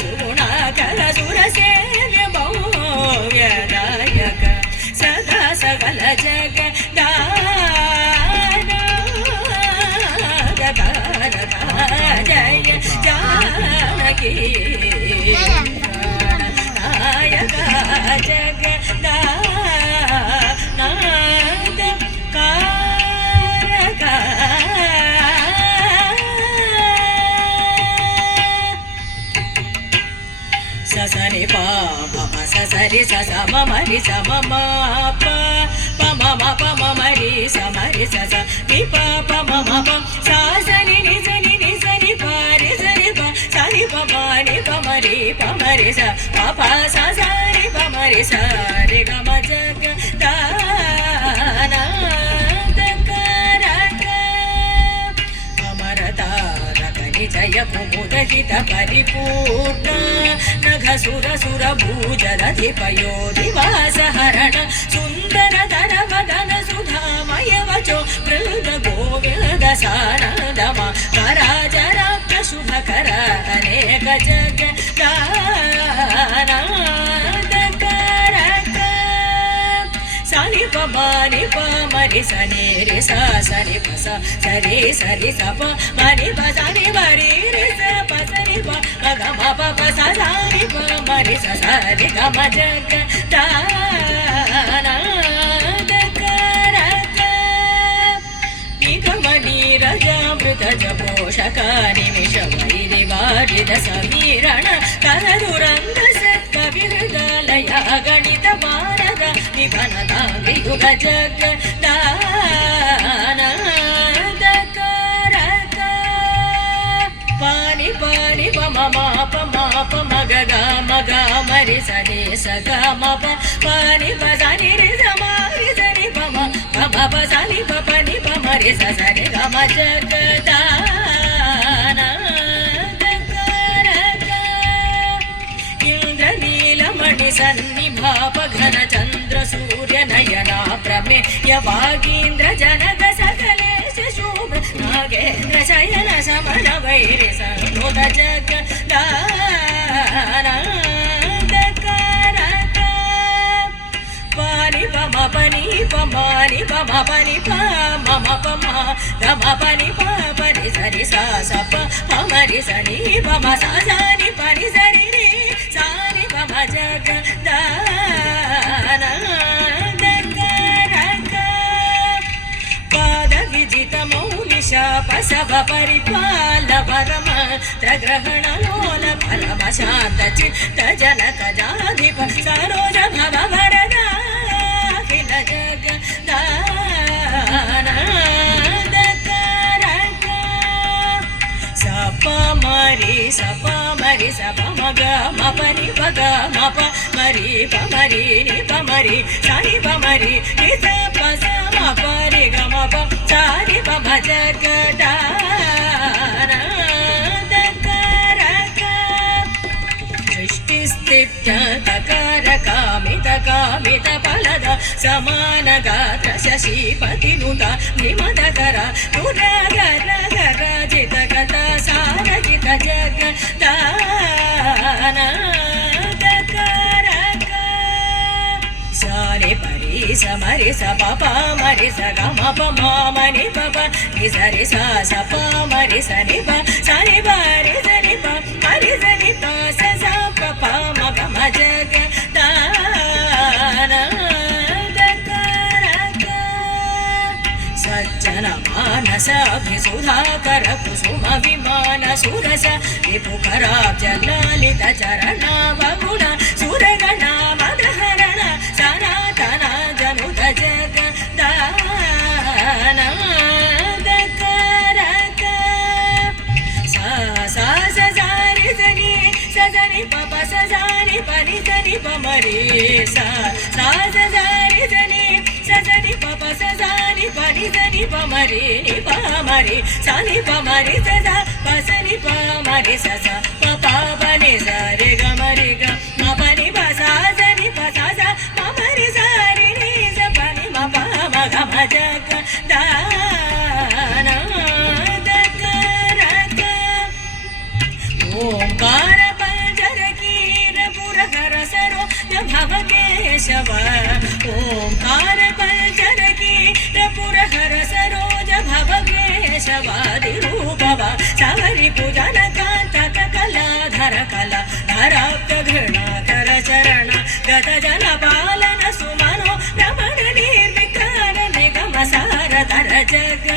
ಸುಗುಣಾಕರ ಸುರಸೇವ್ಯ ಭವ್ಯದಾಯಕ ಸದಾ ಸಕಲ ಜಗದಾನಕ ಜಯ ಜಾನಕಿ ನಾಯಕ ಜಗದಾನಂದ ಕಾರಕ ಸಸನಿ ಪ ಮಮ ಸಸರಿ ಸಸ ಮಮರಿ ಸ ಮಮ ಪ ಮಮ ಪ ಮಮರಿ ಸ ಮರಿ ಸ ಸ ನಿ ಪ ಪ ಮಮ ಪ ಸಾ ಸನಿ ನಿ ಸನಿ ನಿ ಸನಿ ಪ ರಿ ಸನಿ ಪ ಸನಿ ಪ ಮ ನಿ ಪ ಮರಿ ಪ ಮರಿ ಸ ಪ ಪ ಸ ಸ ನಿ ಪ ಮರಿ ಸ ರಿ ಗ ಮ ಜಗ ದಾನ ಜಯ ಕುಮುದಹಿತ ಪರಿಪೂರ್ಣ ನಘ ಸುರ ಸುರ ಭೂಜಲಧಿಪಯೋ ದಿವಾಸ ಹರಣ ಸುಂದರ ಧರ ವದನ ಸುಧಾಮಯ ವಚೋ ಮೃದ ಗೋವಿಂದ ಸಾನಂದಮ ಕರಾಜರಾಪ್ತ ಶುಭಕರ ಅನೇಕ ಜಗ ಸನಿ ಪ ಮನಿ ಪ ಮರಿ ಸನಿ ರಿ ಸ ಸನಿ ಪ ಸ ಸರಿ ಸರಿ ಸ ಪ ಮನಿ ಪ ಸನಿ ಮರಿ ರಿ ಸ ಪ ಸನಿ ಪ ಮ ಗ ಮ ಪ ಪ ಸ ಸನಿ ಪ ಮರಿ ಸ ಸರಿ ಗ ಮ ಜಗ ದಾನಂದ ಕರಕ ನಿಗಮ ನೀರಜಾಮೃತ ಜಪೋಷಕ ನಿಮಿಷ ವೈರಿ ವಾರಿದ ಸಮೀರಣ ಕರದುರಂಗ ಸತ್ಕವಿ ಹೃದಲಯ ಗಣಿತ ಭಾರತ ನಿಧನದ ಯುಗ ಜಗ ದಾನಂದ ಕರಕ ಪಾನಿ ಪಾನಿ ಪ ಮಮ ಪ ಮ ಪ ಮಗ ಗ ಮಗ ಮರಿ ಸನಿ ಸ ಗ ಮ ಪ ಪಾನಿ ಪ ಸನಿ ರಿ ಸ ಮ ರಿ ಸನಿ ಪ ಮ ಪ ಮ ಪ ಸನಿ ಪ ಪ ನಿ ಪ ಮರಿ ಸ ಸನಿ ಗ ಮ ಜಗ ದಾನಂದ ಕರಕ ಇಂದ್ರ ನೀಲಮಣಿ ಸನ್ನಿಭಾಪ ಘನ ಚಂದ್ರ ಸೂರ್ಯ ನಯನ ಪ್ರಮೇಯ ವಾಗೀಂದ್ರ ಜನಕ ಸಕಲೇಶ ಶೋಭ ನಾಗೇಂದ್ರ ಶಯನ ಸಮನ ವೈರಿ ಸಂಭುತ ಜಗ ದಾನಂದ ಕರಕ ಪಾನಿ ಪ ಮ ಪನಿ ಪ ಮಾನಿ ಪ ಮ ಪನಿ ಪ ಮಮ ಪ ಮ ಗ ಮ ಪನಿ ಪ ಪನಿ ಸರಿ ಸ ಸ ಪ ಪ ಮರಿ ಸನಿ ಪ ಮ ಸ ಸನಿ ಪನಿ ಸರಿ ರಿ ಸಾನಿ ಪ ಮ ಜಗ ದಾನಂದ ಕರಕ ಪಾದ ವಿಜಿತ ಮೌನಿ ಶಾಪ ಸಭ ಪರಿಪಾಲ ಪರಮ ತ್ರಗ್ರಹಣ ಲೋಲ ಪರಮ ಶಾಂತ ಚಿತ್ತ ಜನಕ ಜಾಧಿಪ ಸರೋಜ ಭವ ವರದ ಅಖಿಲ ಜಗ ದಾನಂದ ಕರಕ ಸಪ ಮರಿ ಸಪ ಮರಿ ಸಪ ಮಗ ಮ ಪನಿ ಪಗ ಮ ಪ ಮರಿ ಪ ಮರಿ ನಿ ಪ ಮರಿ ಸನಿ ಪ ಮರಿ ನಿ ಸ ಪ ಸ ಮ ಪ ರಿ ಗ ಮ ಪ ಸನಿ ಪ ಮ ಜಗ ದಾನಂದ ಕರಕ ಸೃಷ್ಟಿ ಸ್ಥಿತ್ಯ ತಕಾರ ಕಾಮಿತ ಕಾಮಿತ ಫಲದ ಸಮಾನ ಗಾತ್ರ ಶಶಿಪತಿ ನುತ ನಿಮದಕರ ನುರಗರ ಗರ ಜಿತ ಗತ ಸಾರಜಿತ ಜಗ ದಾನಂದ ಕರಕ ಸಾನಿ ಪರಿ ಸ ಮರಿ ಸ ಪ ಪ ಮರಿ ಸ ಗ ಮ ಪ ಮ ಮನಿ ಪ ಪ ನಿ ಸರಿ ಸ ಸ ಪ ಮರಿ ಸ ನಿ ಪ ಸನಿ ಪ ರಿ ಸ ನಿ ಪ ಮರಿ ಸ ನಿ ಪ ಸ ಸ ಪ ಪ ಮ ಗ ಮ ಜಗ ದಾನಂದ ಕರಕ ಸಜ್ಜನ ಮಾನಸ ಸುಧಾಕರ ಕುಸುಮ ವಿಮಾನ ಸುರಸ ವಿಪುಕರಾಬ್ಜ ಲಲಿತ ಚರಣ ವಗುಣ ಸುರಗಣ ಮದಹರಣ ಸನಾತನ ಜನುತ ಜಗ ದಾನಂದ ಕರಕ ಸ ಸ ಸ ಸಾರಿ ಸನಿ ಸನಿ ಪ ಪ ಸ ಸಾರಿ ಪನಿ ಸನಿ ಪ ಮರಿ ಸ ಸ ಸ ಸಾರಿ ಸನಿ ಸನಿ ಪ ಪ ಸ ಸಾರಿ ಪನಿ ಸನಿ ಪ ಮರಿ ನಿ ಪ ಮರಿ ಸನಿ ಪ ಮರಿ ಸ ಸ ಪ ಸನಿ ಪ ಮರಿ ಸ ಸ ಪ ಪ ಪನಿ ಸ ರಿ ಗ ಮರಿ ಗ ಮ ಪನಿ ಪ ಸ ಸನಿ ಪ ಸ ಸ ಮ ಮರಿ ಸ ರಿ ನಿ ಸ ಪನಿ ಮ ಪ ಮ ಗ ಮ ಜಗ ದಾನಂದ ಕರಕ ಓಂಕಾರ ಪಂಚ ಓಂಕಾರ ಪಂಚರಕಿ ರಪುರ ಹರ ಸರೋಜ ಭವವೇಶವಾದಿ ರೂಪವ ಸವರಿ ಪೂಜನ ಕಾಂತಕ ಕಲಾಧರ ಕಲಾ ಧರಾಪ್ತ ಘೃಣಾಕರ ಚರಣ ಗತ ಜನ ಪಾಲನ ಸುಮನೋ ರಮಣ ನಿರ್ವಿಕಾರ ನಿಗಮ ಸಾರಧರ ಜಗ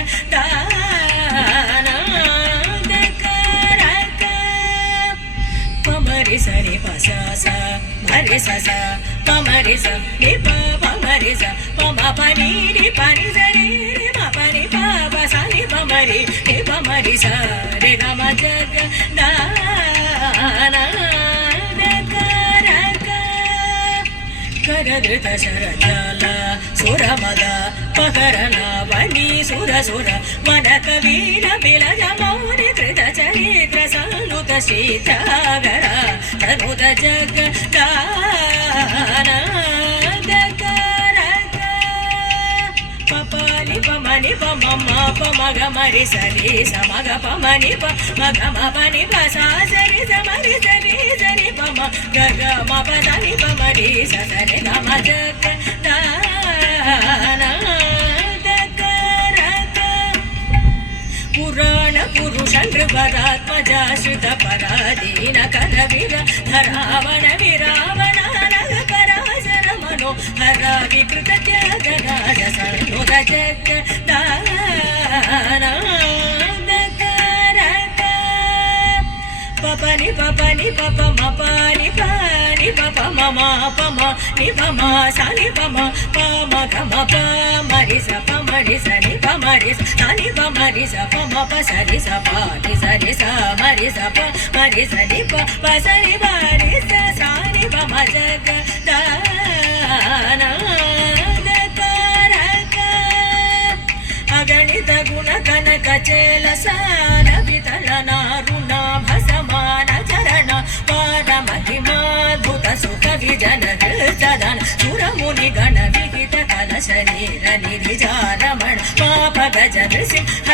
ಪಮರಿ ಸರಿ ಪಸ ಸ ಮರಿ ಸ ಸ ಪಮರಿ ಸ ನಿ ಪ ಪಮರಿ ಸ ಪಮ ಪನಿ ನಿ ಪನಿ ಸರಿ ರಿ ಮ ಪನಿ ಪ ಪ ಸ ನಿ ಪಮರಿ ನಿ ಪಮರಿ ಸ ರೆ ಗ ಮ ಜಗ ದಾನ ಕರದೃತ ಶರಜಾಲ ಸುರಮದ ಪಕರಣ ವನಿ ಸುರ ಸುರ ಮನ ಕವೀರ ಬಿಲಜ ಮೌನಿ ಕೃತ ಚರಿತ್ರ ಸಲ್ಲುತ ಶ್ರೀತ್ಯಾಗರ ತನುತ ಜಗ ದಾನ ಪಪನಿ ಪಮನಿ ಪಮ ಪಮಗ ಮರಿ ಸರಿ ಸಮಗ ಪಮನಿ ಪ ಮಗ ಮಪನಿ ಪ ಸಾ ಸರಿ ಸಮರಿ ಸರಿ ಸರಿ ಪಮ ಗಗ ಮಪ ಧನಿ ಪಮರಿ ಸ ಸರಿ ಗಮ ಜಗ ದಾನ ಪುರಾಣ ಪುರುಷ ನೃಪರಾತ್ಮಜಾಶ್ರಿತ ಪರಾಧೀನ ಕರವೀರ ಧರಾವಣ ವಿರಾವಣ ನಗ ಪರಾಶರ ಮನೋ ಹರ ವಿಕೃತ ತ್ಯಾಗರಾಜ ಸನ್ನುತ ಜಗ ದಾನ ಪಪನಿ ಪಪನಿ ಪಪ ಮಪನಿ ಪನಿ ಪಪ ಮಮ ಪಮ ನಿ ಪಮ ಸನಿ ಪಮ ಪಮ ಗಮ ಪ ಮರಿ ಸ ಪ ಮರಿ ಸ ನಿ ಪ ಮರಿ ಸ ಸನಿ ಪ ಮರಿ ಸ ಪ ಮ ಪ ಸರಿ ಸ ಪ ನಿ ಸರಿ ಸ ಮರಿ ಸ ಪ ಮರಿ ಸ ನಿ ಪ ಪ ಸರಿ ಮರಿ ಸ ಸನಿ ಪ ಮ ಜಗ ದಾನ ಅಗಣಿತ ಗುಣ ಕನಕ ಚೇಲ ಸಾಲ ವಿತಳನ ಋಣ ಭಸಮಾನ ಚರಣ ಪಾದ ಮಹಿಮಾದ್ಭುತ ಸುಖ ವಿಜನ ಸದನ ಸುರ ಮುನಿ ಗಣ ವಿಹಿತ ಕಲ ಶರೀರ ನಿಧಿ ಜಾರಮಣ ಪಾಪ ಗಜ ನೃಸಿಂಹ